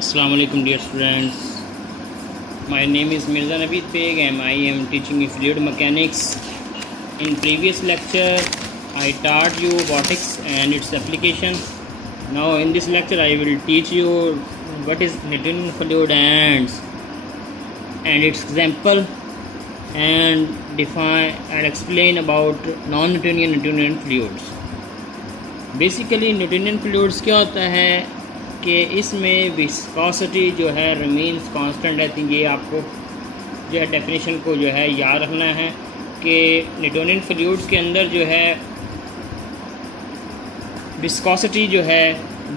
Assalamu alaikum dear students. My name is Mirza Naveed Beg and I am teaching fluid mechanics. In previous lecture I taught you robotics and its application. Now in this lecture I will teach you what is Newtonian fluid and its example and define and explain about non-Newtonian Newtonian fluids. Basically Newtonian fluids क्या होता है कि इसमें viscosity जो है remains constant रहती है। ये आपको जो है डेफिनेशन को जो है याद रखना है कि न्यूटोनियन फ्लूइड्स के अंदर जो है विस्कोसिटी जो है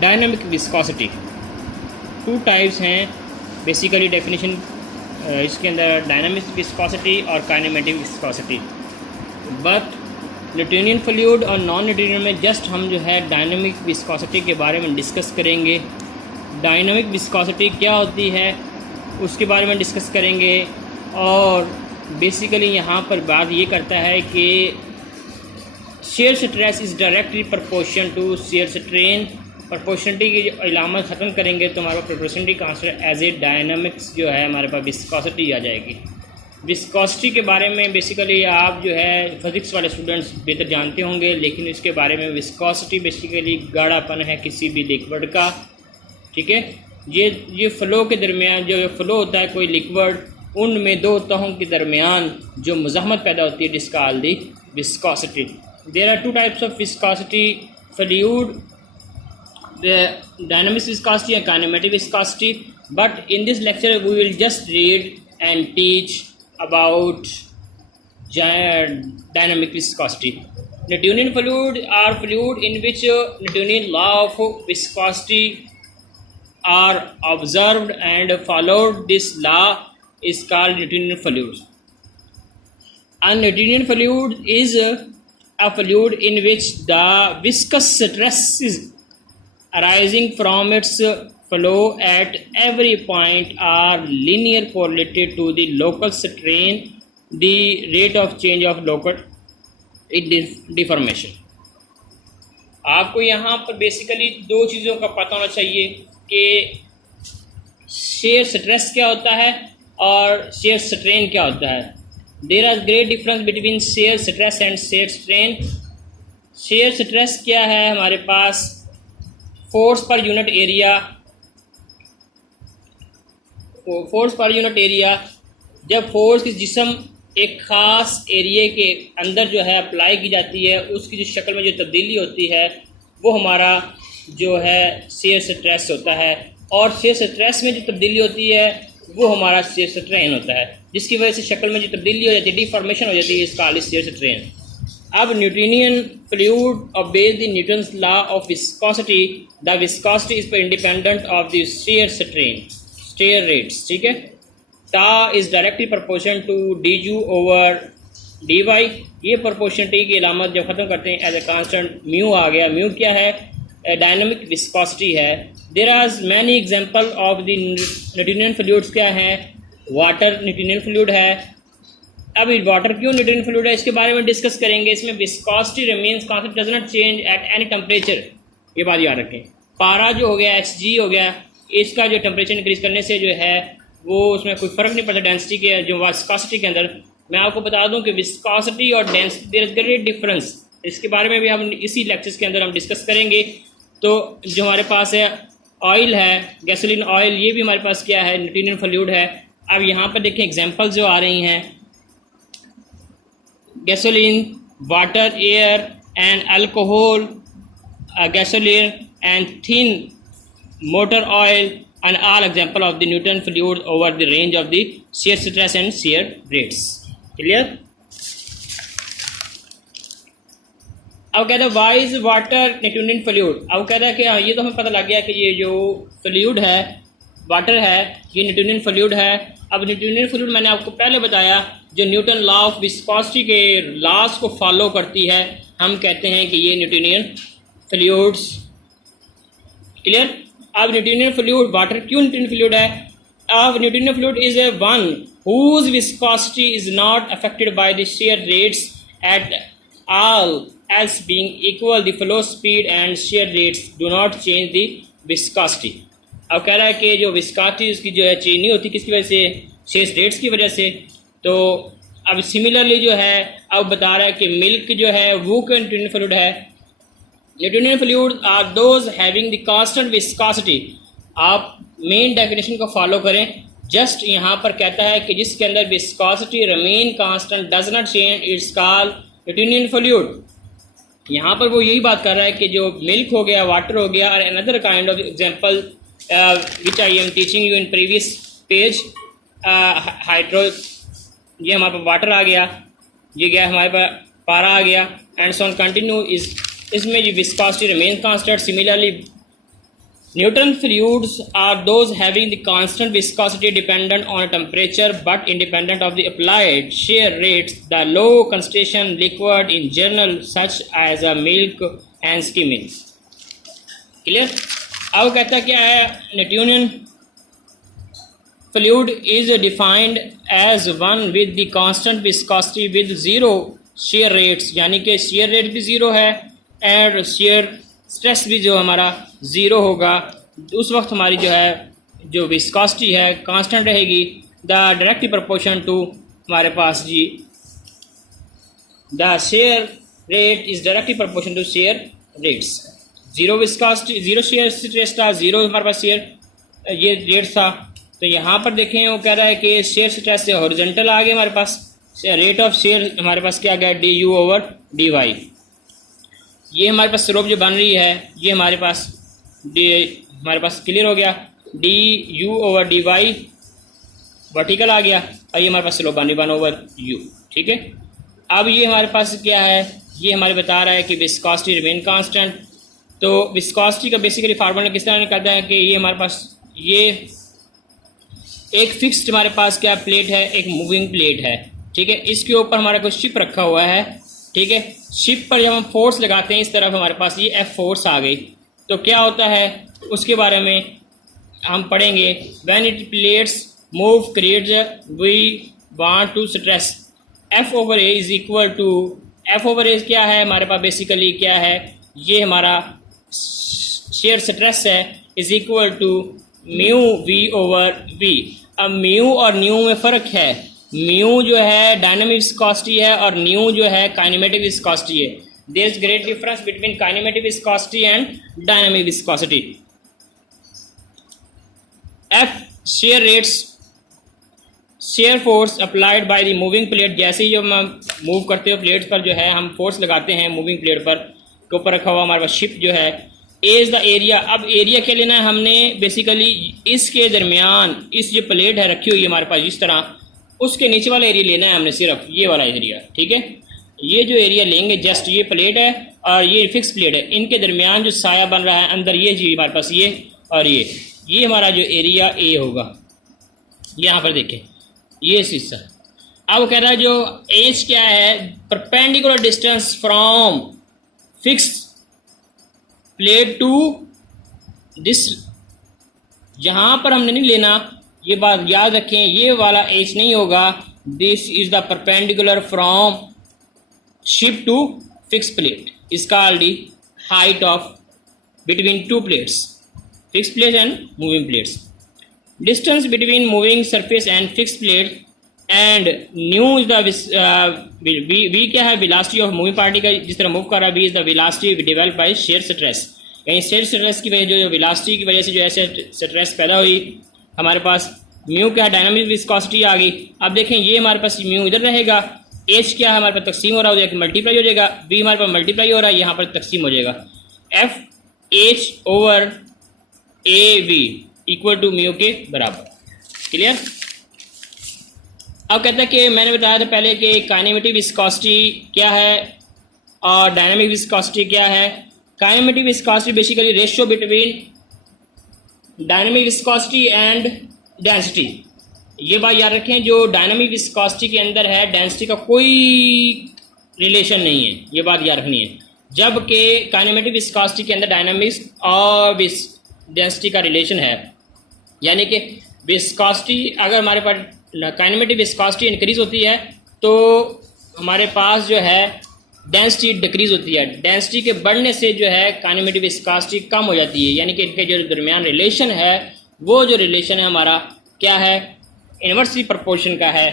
डायनामिक विस्कोसिटी टू टाइप्स हैं। बेसिकली डेफिनेशन इसके अंदर डायनामिक विस्कोसिटी और kinematic viscosity. But Newtonian fluid और नॉन न्यूटोनियन में जस्ट हम जो है डायनामिक विस्कोसिटी के बारे में डिस्कस करेंगे। डायनामिक विस्कोसिटी क्या होती है उसके बारे में डिस्कस करेंगे। और बेसिकली यहाँ पर बात ये करता है कि shear stress is directly proportion to shear strain. Proportionality की जो इलामत ख़त्म करेंगे तो हमारा proportionality constant as a dynamics जो है हमारे पास विस्कोसिटी आ जाएगी। विस्कोसिटी के बारे में बेसिकली आप जो है फिज़िक्स वाले स्टूडेंट्स बेहतर जानते होंगे, लेकिन इसके बारे में विस्कोसिटी बेसिकली गाढ़ापन है किसी भी लिक्विड का। ठीक है, ये फ़्लो के दरमियान जो फ़्लो होता है कोई लिक्विड, उनमें दो तहों के दरमियान जो मुज़ाहमत पैदा होती है जिसका all the viscosity. There are two types of viscosity fluid, dynamic viscosity and kinematic viscosity. But in this lecture we will just read and teach about dynamic viscosity. Newtonian fluid are fluid in which Newtonian law of viscosity are observed and followed. This law is called Newtonian fluid. A Newtonian fluid is a fluid in which the viscous stresses arising from its flow at every point are linear correlated to the local strain, the rate of change of local deformation. आपको यहाँ पर basically दो चीज़ों का पता होना चाहिए कि शेयर स्ट्रेस क्या होता है और शेयर स्ट्रेन क्या होता है। There are great difference between shear stress and shear strain. Shear stress क्या है, हमारे पास फोर्स पर यूनिट एरिया, फोर्स पर यूनिट एरिया, जब फोर्स की जिस्म एक ख़ास एरिया के अंदर जो है अप्लाई की जाती है उसकी जो शक्ल में जो तब्दीली होती है वो हमारा जो है शेयर स्ट्रेस होता है। और शेयर स्ट्रेस में जो तब्दीली होती है वो हमारा शेयर स्ट्रेन होता है, जिसकी वजह से शक्ल में जो तब्दीली हो जाती है, डिफॉर्मेशन हो जाती है, इसका शेयर स्ट्रेन। अब Newtonian fluid obeys the Newton's law of viscosity. The viscosity is independent of the shear strain, shear rates. ठीक है, tau is directly proportion to d u over d y. ये proportionality की अलामत जब ख़त्म करते हैं एज ए कांस्टेंट म्यू आ गया। म्यू क्या है, डायनामिक विस्कोसिटी है। There are many example of the Newtonian fluids. क्या है, वाटर न्यूटोनियन फ्लूइड है। अब वाटर क्यों न्यूटोनियन फ्लूइड है इसके बारे में डिस्कस करेंगे। इसमें viscosity remains constant, does not change at any temperature. ये बात याद रखें। पारा जो हो गया HG हो गया, इसका जो टेम्परेचर इंक्रीज करने से जो है वो उसमें कोई फ़र्क नहीं पड़ता डेंसिटी के जो विस्कोसिटी के अंदर। मैं आपको बता दूं कि विस्कोसिटी और density there is great difference. इसके बारे में भी हम इसी लेक्चर्स के अंदर हम डिस्कस करेंगे। तो जो हमारे पास है ऑयल है, गैसोलीन ऑयल, ये भी हमारे पास क्या है, न्यूटोनियन फ्लूइड है। अब यहाँ पर देखें एग्जाम्पल जो आ रही हैं, gasoline, water, air and alcohol, gasoline and thin motor oil and all example of the Newton fluid over the range of the shear stress and shear rates. Clear? अब कहता है why is water Newtonian fluid। अब कहता है कि ये तो हमें पता लग गया कि ये जो फ्लूइड है वाटर है ये न्यूटोनियन फ्लूइड है। अब न्यूटोनियन फ्लूइड मैंने आपको पहले बताया जो न्यूटन लॉ ऑफ विस्कोसिटी के लॉज को फॉलो करती है, हम कहते हैं कि ये न्यूटोनियन फ्लूइड्स। क्लियर। अब न्यूटोनियन फ्लूइड वाटर क्यों न्यूटोनियन फ्लूइड है। अब Newtonian fluid is a one whose viscosity is not affected by the shear rates at all, as being equal the flow speed and shear rates do not change the viscosity. अब कह रहा है कि जो viscosity उसकी जो है change नहीं होती, किसकी वजह से? शेयर रेट्स की वजह से। तो अब सिमिलरली जो है अब बता रहा है कि मिल्क जो है वो न्यूट्रिएंट फ्लूइड है। Nutrient fluid are those having the constant viscosity. आप मेन डेफिनेशन को फॉलो करें। जस्ट यहाँ पर कहता है कि जिसके अंदर viscosity remain constant does not change, it's called nutrient fluid. यहाँ पर वो यही बात कर रहा है कि जो मिल्क हो गया, वाटर हो गया, और another kind of example which I am teaching you in previous page, hydro, ये हमारे पास वाटर आ गया, ये गया हमारे पास पारा आ गया, एंड सो ऑन कंटिन्यू। इसमें जो viscosity remain constant. Similarly nutrient fluids are those having the constant viscosity dependent on temperature but independent of the applied shear rates. The low concentration liquid in general such as a milk and skimming. Clear? अब कहता क्या है, nutrient fluid is defined as one with the constant viscosity with zero shear rates, यानी कि shear rate भी zero है और shear stress भी जो हमारा ज़ीरो होगा। उस वक्त हमारी जो है जो viscosity है constant रहेगी। the direct proportion to हमारे पास जी the shear rate is directly proportion to shear rates। Zero viscosity, zero shear stress था, ज़ीरो हमारे पास shear ये रेट था। तो यहाँ पर देखें वो कह रहा है कि शेयर स्ट्रेस से हॉरिजॉन्टल आ गया हमारे पास, रेट ऑफ शेयर हमारे पास क्या गया, d u over d y. ये हमारे पास स्लोप जो बन रही है ये हमारे पास हमारे पास क्लियर हो गया, d u over d y vertical आ गया, और ये हमारे पास स्लोप बन रही 1 ओवर यू। ठीक है, अब ये हमारे पास क्या है, ये हमारे बता रहा है कि विस्कॉसिटी रिमेन कांस्टेंट। तो विस्कॉसिटी का बेसिकली फार्मूला किस तरह कहता है कि ये हमारे पास ये एक फिक्स्ड हमारे पास क्या प्लेट है, एक मूविंग प्लेट है। ठीक है, इसके ऊपर हमारा कोई शिप रखा हुआ है। ठीक है, शिप पर जब हम फोर्स लगाते हैं इस तरफ हमारे पास ये एफ फोर्स आ गई, तो क्या होता है उसके बारे में हम पढ़ेंगे। When it plates move creates we want to stress f over a is equal to, f over a क्या है हमारे पास बेसिकली क्या है, ये हमारा शेयर स्ट्रेस है, is equal to mu v over v. अब म्यू और न्यू में फ़र्क है, म्यू जो है डायनामिक विस्कोसिटी है और न्यू जो है काइनेमेटिक विस्कोसिटी है। There is great difference between kinematic viscosity and dynamic viscosity. F shear rates, shear force applied by the moving plate. जैसे ही जब हम मूव करते हो प्लेट पर जो है हम फोर्स लगाते हैं मूविंग प्लेट पर, के ऊपर रखा हुआ हमारे पास शिप जो है, एज द एरिया। अब एरिया क्या लेना है हमने बेसिकली, इसके दरमियान इस जो प्लेट है रखी हुई है हमारे पास इस तरह, उसके नीचे वाला एरिया लेना है हमने, सिर्फ ये वाला एरिया। ठीक है, ये जो एरिया लेंगे, जस्ट ये प्लेट है और ये फिक्स प्लेट है, इनके दरमियान जो साया बन रहा है अंदर, ये जी हमारे पास ये और ये हमारा जो एरिया ए होगा। यहाँ पर देखें ये हिस्सा। अब कह रहा है जो एज क्या है, perpendicular distance from fix plate to this. यहाँ पर हमने नहीं लेना, ये बात याद रखें, ये वाला एच नहीं होगा। This is the perpendicular from ship to fix plate, इसका already height of between two plates, fix plate and moving plates. Distance between moving surface and fix plate and nu is the v क्या है, velocity of moving party का जिस तरह move कर रहा है, V is the velocity developed by shear stress. यानी shear stress की वजह जो वेलोसिटी की वजह से जो ऐसे स्ट्रेस पैदा हुई हमारे पास, म्यू क्या है डायनामिक विस्कोसिटी आ गई। अब देखें ये हमारे पास म्यू इधर रहेगा, एच क्या है हमारे पास तकसीम हो रहा है, मल्टीप्लाई हो जाएगा, वी हमारे पास मल्टीप्लाई हो रहा है, यहाँ पर तकसीम हो जाएगा, F H over A V equal to mu के बराबर। क्लियर? अब कहता है कि मैंने बताया था पहले कि काइनेमेटिक विस्कोसिटी क्या है और डायनामिक विस्कोसिटी क्या है। Kinematic viscosity basically ratio between dynamic viscosity and density. ये बात याद रखें, जो डायनामिक विस्कोसिटी के अंदर है डेंसिटी का कोई रिलेशन नहीं है, ये बात याद रखनी है। जबकि काइनेमेटिक विस्कोसिटी के अंदर डायनामिक्स और डेंसिटी का रिलेशन है, यानी कि विस्कोसिटी अगर हमारे पास काइनेमेटिक विस्कोसिटी इंक्रीज होती है तो हमारे पास जो है डेंसिटी डिक्रीज होती है। डेंसिटी के बढ़ने से जो है काइनेमेटिक विस्कोसिटी कम हो जाती है, यानी कि इनके जो दरमियान रिलेशन है वो जो रिलेशन है हमारा क्या है, इन्वर्सली प्रोपोर्शन का है।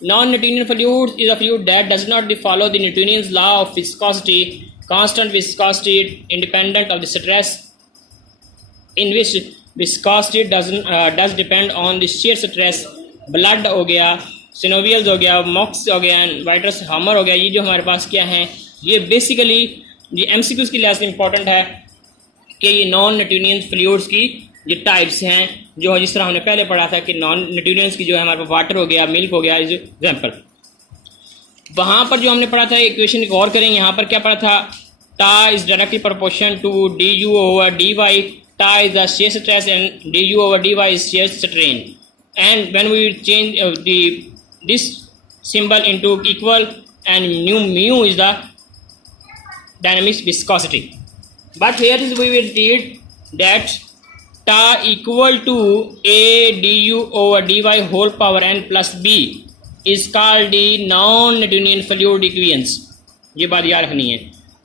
Non Newtonian fluid is a fluid that does not follow the Newtonian law of viscosity, constant viscosity independent of the stress, in which viscosity does depend on the shear stress. Blood हो गया, सिनोवियल्स हो गया, मॉक्स हो गया, vitreous hammer हो गया, ये जो हमारे पास क्या हैं, ये बेसिकली ये एमसीक्यूज की लिहाज से इंपॉर्टेंट है कि ये नॉन न्यूटोनियन फ्लूइड्स की ये टाइप्स हैं, जो जिस तरह हमने पहले पढ़ा था कि नॉन न्यूटोनियंस की जो है हमारे पास वाटर हो गया, मिल्क हो गया, इज एग्जाम्पल। वहाँ पर जो हमने पढ़ा था इक्वेशन गौर करें, यहाँ पर क्या पढ़ा था, tau is directly proportion to d u over d y, tau is the shear stress and d u over d y is shear strain, and when we change this symbol into equal and mu is the dynamic viscosity. But here is we will treat that ta equal to a du over dy whole power n plus b is called the non-Newtonian fluid equations. ये बात याद रखनी है।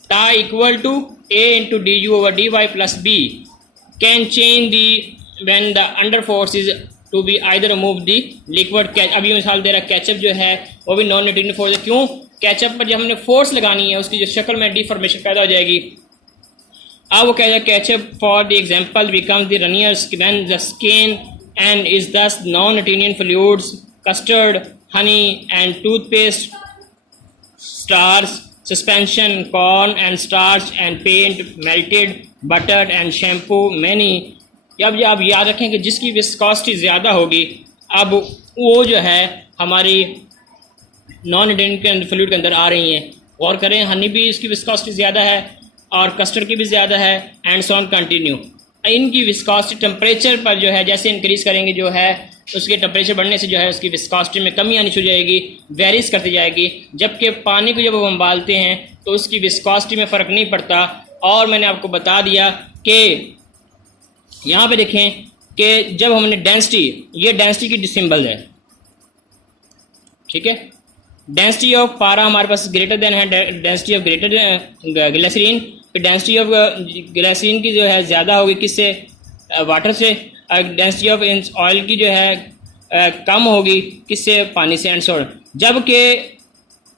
ta equal to a into du over dy plus b can change the when the under force is to be either remove the liquid catch. अभी मिसाल दे रहा है catch up जो है वो भी नॉन न्यूटोनियन फोर्स है। क्यों? कैचअप पर जब हमने फोर्स लगानी है उसकी जो शक्ल में डिफॉर्मेशन पैदा हो जाएगी। अब वो कहता है ketchup for the example becomes the runnier when the skin and is thus non Newtonian fluids, custard, honey and toothpaste, starch, suspension, corn and starch and paint, melted butter and shampoo, many. अब आप याद रखें कि जिसकी viscosity ज़्यादा होगी, अब वो जो है हमारी नॉन न्यूटोनियन फ्लूइड के अंदर आ रही हैं। गौर करें, हनी भी इसकी विस्कोसिटी ज़्यादा है और कस्टर्ड की भी ज़्यादा है, एंड सो ऑन कंटिन्यू। इनकी विस्कोसिटी टेम्परेचर पर जो है जैसे इंक्रीज़ करेंगे जो है उसके टेम्परेचर बढ़ने से जो है उसकी विस्कोसिटी में कमी आनी शुरू हो जाएगी, वेरीज करती जाएगी। जबकि पानी को जब हम उबालते हैं तो उसकी विस्कोसिटी में फ़र्क नहीं पड़ता। और मैंने आपको बता दिया कि यहाँ पे देखें कि जब हमने डेंसिटी, ये डेंसिटी की सिंबल है, ठीक है। डेंसिटी ऑफ पारा हमारे पास ग्रेटर देन है डेंसिटी ऑफ ग्रेटर ग्लिसरीन। फिर डेंसिटी ऑफ ग्लिसरीन की जो है ज़्यादा होगी किससे, वाटर से। डेंसिटी ऑफ ऑयल की जो है कम होगी किससे, पानी से, एंड सो ऑन। जबकि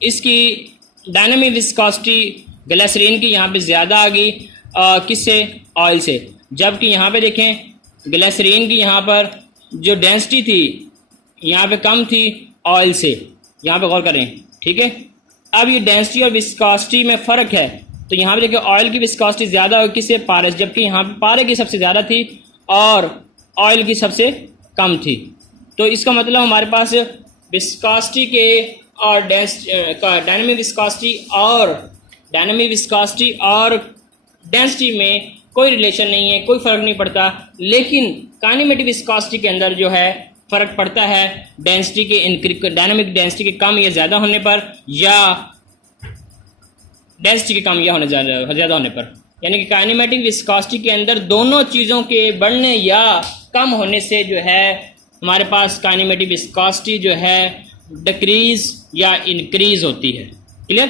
इसकी डायनामिक विस्कोसिटी ग्लिसरीन की यहाँ पे ज़्यादा आ गई किससे, ऑयल से। जबकि यहाँ पे देखें ग्लिसरीन की यहाँ पर जो डेंसिटी थी यहाँ पे कम थी ऑयल से। यहाँ पे गौर करें, ठीक है। अब ये डेंसिटी और विस्कोसिटी में फ़र्क है, तो यहाँ पे देखिए ऑयल की विस्कोसिटी ज़्यादा होगी किससे, पारे से। जबकि यहाँ पे पारे की सबसे ज़्यादा थी और ऑयल की सबसे कम थी। तो इसका मतलब हमारे पास विस्कोसिटी के और डायनामिक विस्कोसिटी और डेंसिटी में कोई रिलेशन नहीं है, कोई फ़र्क नहीं पड़ता। लेकिन काइनेमेटिक विस्कोसिटी के अंदर जो है फ़र्क पड़ता है डेंसिटी के डायनामिक डेंसिटी के कम या ज़्यादा होने पर, या डेंसिटी के कम या ज़्यादा होने पर। यानी कि काइनेमेटिक विस्कोसिटी के अंदर दोनों चीज़ों के बढ़ने या कम होने से जो है हमारे पास काइनेमेटिक विस्कोसिटी जो है डिक्रीज या इंक्रीज होती है। क्लियर?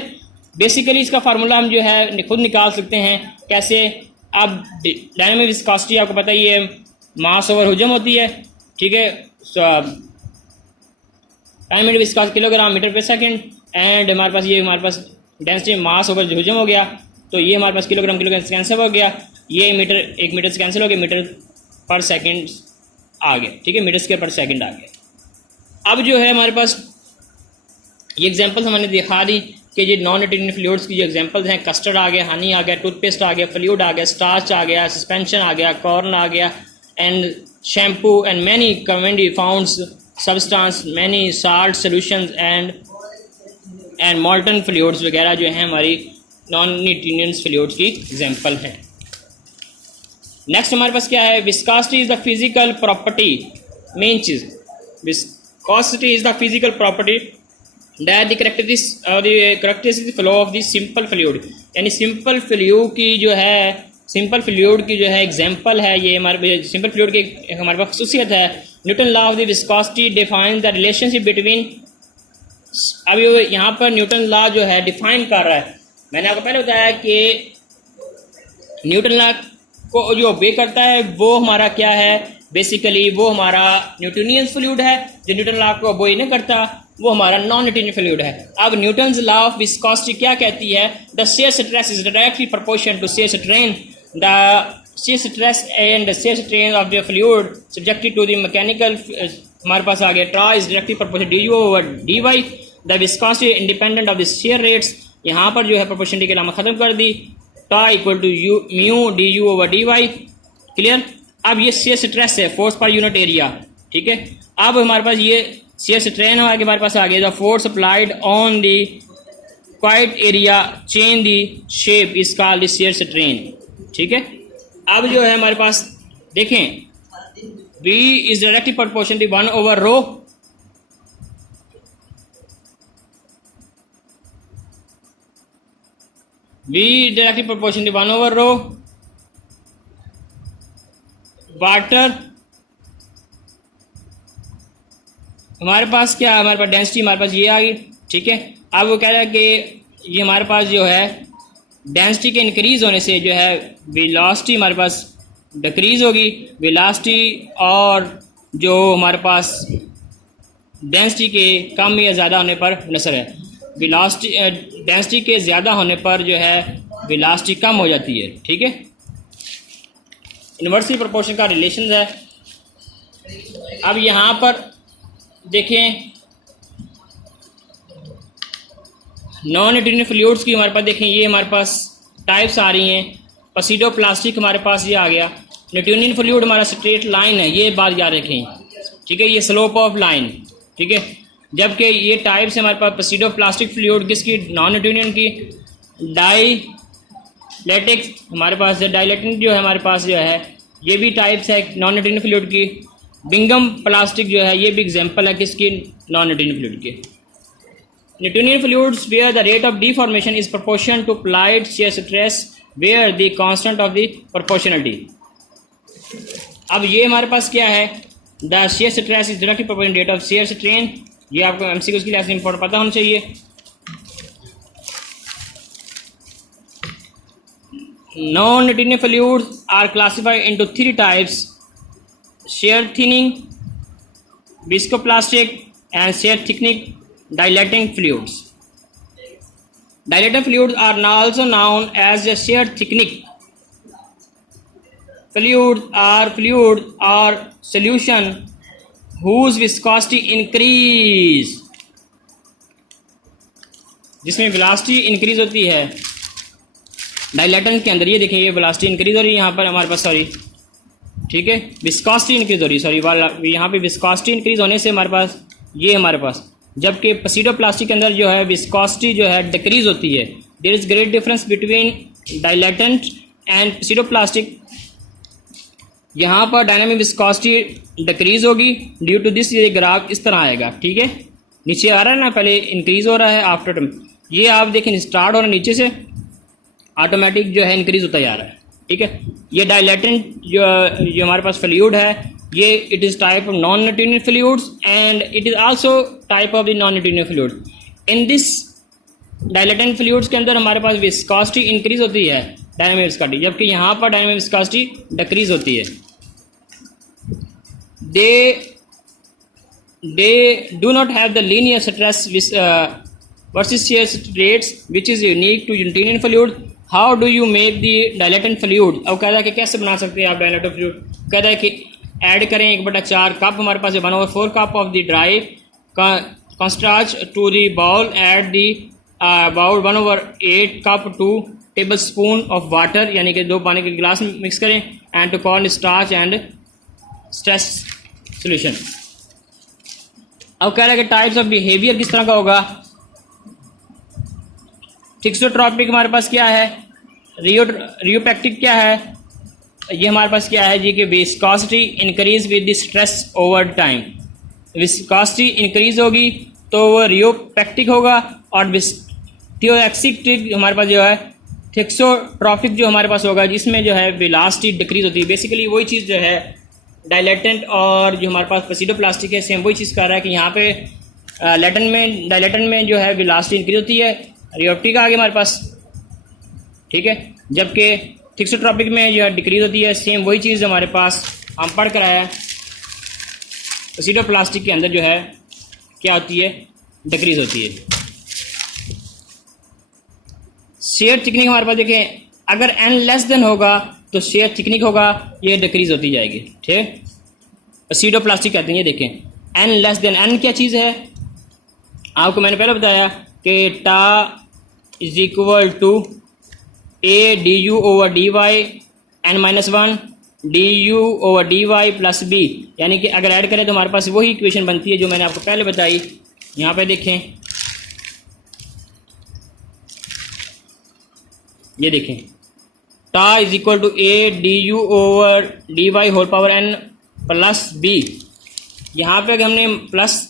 बेसिकली इसका फार्मूला हम जो है खुद निकाल सकते हैं। कैसे? अब डायनामिक विस्कोसिटी आपको पता ही है, मास ओवर हुजम होती है, ठीक है। डायनामिक विस्कोसिटी किलोग्राम मीटर पर सेकंड, एंड हमारे पास डेंसिटी मास ओवर हुजम हो गया, तो ये हमारे पास किलोग्राम से कैंसिल हो गया, ये मीटर 1 मीटर से कैंसिल हो गया, मीटर पर सेकंड आ गया, ठीक है, मीटर स्क्वायर पर सेकंड आ गया। अब जो है हमारे पास ये एग्जांपल्स हमने दिखा दी कि ये नॉन न्यूटोनियन फ्लूइड्स की जो एग्जांपल्स हैं, कस्टर्ड आ गया, हनी आ गया, टूथपेस्ट आ गया, फ्लूइड आ गया, स्टार्च आ गया, सस्पेंशन आ गया, कॉर्न आ गया, and shampoo and many commonly found substance, many salt solutions and मॉल्टन fluids वगैरह जो हैं हमारी नॉन न्यूटोनियन फ्लूइड्स की एग्जांपल हैं। नेक्स्ट हमारे पास क्या है, viscosity is the physical property, main cheese viscosity is the physical property that the characteristic flow of the simple fluid. यानी सिंपल फ्लूइड की जो है एग्जांपल है ये हमारे सिंपल फ्लूइड की हमारे पास खसूसियत है। Newton law of the viscosity define the relationship between. अभी यहाँ पर न्यूटन लॉ जो है डिफाइन कर रहा है। मैंने आपको पहले बताया कि न्यूटन लॉ को जो ओबे करता है वो हमारा क्या है, बेसिकली वो हमारा न्यूटोनियन फ्लूइड है, जो न्यूटन लॉ को ओबे नहीं करता, वो हमारा नॉन न्यूटोनियन फ्लूइड है। अब न्यूटन्स लॉ ऑफ विस्कोसिटी क्या कहती है? The shear stress is directly proportional to shear strain. The shear stress and the shear strain of the fluid subjected to the mechanical हमारे पास आ गया tau is directly proportional du over dy. The viscosity independent of the shear rates, यहाँ पर जो है proportionality की अलामत खत्म कर दी, tau equal to mu du over dy। Clear? अब ये shear स्ट्रेस है, फोर्स पर यूनिट एरिया, ठीक है। अब हमारे पास ये shear स्ट्रेन हमारे पास आ गया, the force applied on the quite area change the shape is called shear strain, ठीक है। अब जो है हमारे पास देखें, V is directly proportional to 1 over rho, V directly proportional to 1 over rho, water हमारे पास क्या है, हमारे पास डेंसिटी हमारे पास ये आ गई, ठीक है। अब वो कह रहा है कि ये हमारे पास जो है डेंसिटी के इंक्रीज होने से जो है वेलोसिटी हमारे पास डिक्रीज होगी, वेलोसिटी और जो हमारे पास डेंसिटी के कम या ज़्यादा होने पर नसर है। वेलोसिटी डेंसिटी के ज़्यादा होने पर जो है वेलोसिटी कम हो जाती है, ठीक है। इन्वर्सली प्रोपोर्शन का रिलेशन है। अब यहाँ पर देखें नॉन न्यूटोनियन फ्लूइड्स की हमारे पास देखें, ये हमारे पास टाइप्स आ रही हैं। पसीडोप्लास्टिक हमारे पास ये आ गया। न्यूटोनियन फ्लूइड हमारा स्ट्रेट लाइन है, ये बात याद रखें, ठीक है, ये स्लोप ऑफ लाइन, ठीक है। जबकि ये टाइप्स हमारे पास पसीडोप्लास्टिक फ्लूइड किसकी, नॉन न्यूटोनियन की। डाइलेटिक्स हमारे पास डाइलेटिक जो है हमारे पास जो है ये भी टाइप्स है नॉन न्यूटोनियन फ्लूइड की। बिंगम प्लास्टिक जो है ये भी एग्जांपल है किसकी, नॉन न्यूटोनियन फ्लूइड की। Newtonian fluids where the rate of deformation is proportional to applied shear stress where the constant of the proportionality. अब ये हमारे पास क्या है, the shear stress is directly proportional rate of shear strain। ये आपको MCQs की क्लास में इंपॉर्टेंट पता होना चाहिए। Non Newtonian fluids are classified into 3 types, shear thinning, viscoplastic and shear thickening dilating fluids. Dilating fluids are also known as the shear thickening fluids or solution whose viscosity increase, जिसमें velocity increase होती है dilatant के अंदर। ये देखिए ये velocity increase हो रही है यहाँ पर हमारे पास, सॉरी, ठीक है, विस्कोसिटी इंक्रीज हो रही है, सॉरी, यहाँ पे विस्कोसिटी इंक्रीज होने से हमारे पास ये हमारे पास, जबकि पसीडोप्लास्टिक के अंदर जो है विस्कोसिटी जो है डिक्रीज होती है। There is great difference between dilatant and pseudoplastic. यहाँ पर डायनामिक विस्कोसिटी डिक्रीज होगी ड्यू टू दिस, ये ग्राफ इस तरह आएगा, ठीक है, नीचे आ रहा है ना, पहले इंक्रीज हो रहा है आफ्टर टर्म, ये आप देखें स्टार्ट हो रहा है नीचे से, ऑटोमेटिक जो है इंक्रीज होता जा रहा है, ठीक है। ये डायलेटेंट जो हमारे पास फ्लूइड है ये it is type of non Newtonian fluids and it is also type of the non Newtonian fluid. In this dilatant fluids के अंदर हमारे पास विस्कोसिटी इंक्रीज होती है, डायनामिक विस्कोसिटी, जबकि यहाँ पर डायनामिक विस्कोसिटी डिक्रीज होती है। They do not have the linear stress versus shear rates which is unique to Newtonian fluid. How do you make the dilatant fluid? अब कह रहा है कि कैसे बना सकते हैं आप डायलेटेंट फ्लूइड, कह रहा है कि ऐड करें 1/4 कप हमारे पास 1/4 cup of the dry cornstarch to the bowl, add the bowl 1/8 cup 2 tablespoon of water, यानी कि 2 पानी के गिलास में मिक्स करें, and to corn starch and stress solution. अब कह रहा है कि टाइप्स ऑफ बिहेवियर किस तरह का होगा। थिक्सोट्रॉपिक हमारे पास क्या है, रियोपैक्टिक क्या है, ये हमारे पास क्या है जी कि viscosity increase with the stress over time. Viscosity increase होगी तो वो रियोपैक्टिक होगा, और थियोएक्सिक हमारे पास जो है थिक्सोट्रॉपिक जो हमारे पास होगा जिसमें जो है वेलोसिटी डिक्रीज होती है। बेसिकली वही चीज़ जो है डायलेटेंट और जो हमारे पास पसीडोप्लास्टिक है सेम वही चीज़ कर रहा है कि यहाँ पे डायलेटेंट में जो है वेलोसिटी इंक्रीज होती है, रियोपैक्टिक आ गया हमारे पास, ठीक है, जबकि थिक्सोट्रॉपिक में जो है डिक्रीज होती है। सेम वही चीज़ हमारे पास हम पढ़ कर आया है। एसिडोप्लास्टिक के अंदर जो है क्या होती है, डिक्रीज होती है। शेयर थिकनिंग हमारे पास देखें, अगर n लेस देन होगा तो शेयर थिकनिंग होगा, ये डिक्रीज होती जाएगी। ठीक, एसिडोप्लास्टिक कहते हैं। ये देखें n लेस देन, n क्या चीज़ है, आपको मैंने पहले बताया कि tau is equal to A d u over d y n-1 d u over d y plus B, यानी कि अगर ऐड करें तो हमारे पास वही इक्वेशन बनती है जो मैंने आपको पहले बताई। यहाँ पे देखें, ये देखें tau is equal to A d u over d y whole power n plus B. यहाँ पे हमने प्लस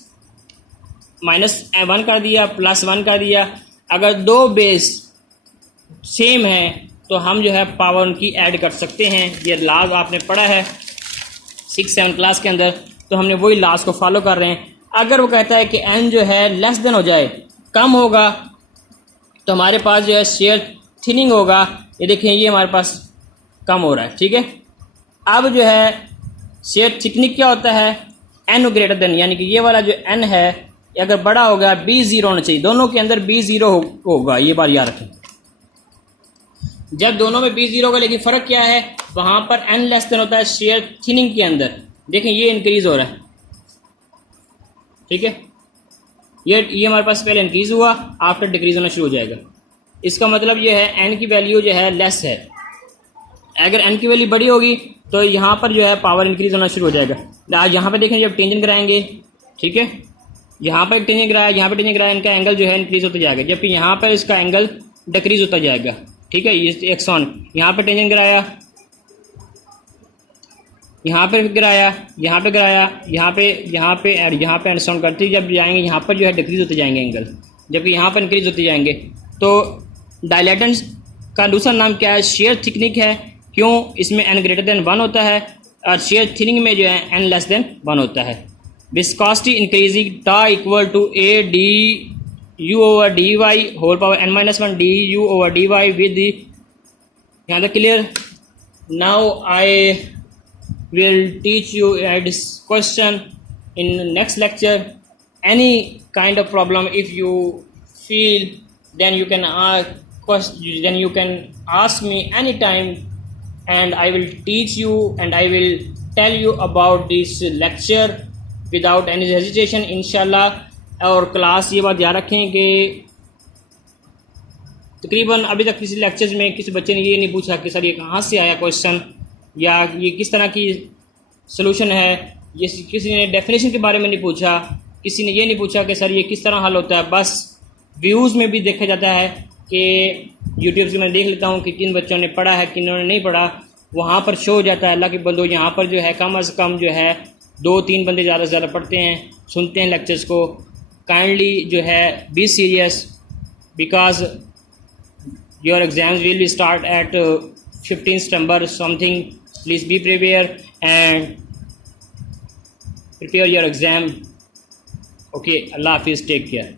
-1 कर दिया, +1 कर दिया। अगर दो बेस सेम है तो हम जो है पावर उनकी ऐड कर सकते हैं। ये लॉज आपने पढ़ा है 6-7 क्लास के अंदर, तो हमने वही लॉज को फॉलो कर रहे हैं। अगर वो कहता है कि n जो है लेस देन हो जाए, कम होगा, तो हमारे पास जो है शेयर थिनिंग होगा। ये देखें, ये हमारे पास कम हो रहा है। ठीक है, अब जो है शेयर थिकनिंग क्या होता है, n ग्रेटर देन, यानी कि ये वाला जो n है अगर बड़ा हो गया B0 होना चाहिए, दोनों के अंदर B0 होगा। ये बात याद रखें, जब दोनों में B0 होगा, लेकिन फ़र्क क्या है, वहाँ पर n लेस देन होता है शेयर थिनिंग के अंदर। देखें ये इंक्रीज़ हो रहा है। ठीक है, ये हमारे पास पहले इंक्रीज़ हुआ, आफ्टर डिक्रीज़ होना शुरू हो जाएगा। इसका मतलब ये है n की वैल्यू जो है लेस है। अगर n की वैल्यू बड़ी होगी तो यहाँ पर जो है पावर इंक्रीज़ होना शुरू हो जाएगा। आज यहाँ पे देखें, जब टेंजेंट कराएंगे, ठीक है, यहाँ पर टेंजेंट कराया, यहाँ पे टेंजेंट कराया, इनका एंगल जो है इंक्रीज़ होता जाएगा, जबकि यहाँ पर इसका एंगल डिक्रीज़ होता जाएगा। ठीक है, ये एक्सॉन यहाँ पे टेंजेंट कराया, यहाँ पे गिराया, यहाँ पे गिराया, यहाँ पे एंड साउंड करते जब जाएंगे, यहाँ पर जो है डिक्रीज होते जाएंगे एंगल, जबकि यहाँ पर इंक्रीज होते जाएंगे। तो डायलेटेंस का दूसरा नाम क्या है, शेयर थिकनिक है। क्यों, इसमें n ग्रेटर देन 1 होता है और शेयर थिकनिंग में जो है n लेस देन 1 होता है। Viscosity increasing tau equal to A d u over d y whole power n-1 d u over d y with the, यहाँ तक clear. Now I will teach you this question in next lecture. Any kind of problem if you feel, then you can ask me anytime, and I will teach you and I will tell you about this lecture without any hesitation inshallah। और class ये बात याद रखें कि तकरीबन अभी तक किसी लेक्चर्स में किसी बच्चे ने ये नहीं पूछा कि सर ये कहाँ से आया क्वेश्चन, या ये किस तरह की सलूशन है। ये किसी ने डेफिनेशन के बारे में नहीं पूछा, किसी ने ये नहीं पूछा कि सर ये किस तरह हल होता है। बस व्यूज़ में भी देखा जाता है कि यूट्यूब से मैं देख लेता हूँ कि किन बच्चों ने पढ़ा है, किन ने नहीं पढ़ा, वहाँ पर शो हो जाता है। अल्लाह के बंदो, यहाँ पर जो है कम अज़ कम जो है 2-3 बंदे ज़्यादा से ज़्यादा पढ़ते हैं, सुनते हैं लेक्चर्स को। काइंडली जो है be serious, because your exams will be start at 15 September something। Please be prepared and prepare your exam. Okay, Allah Hafiz, take care.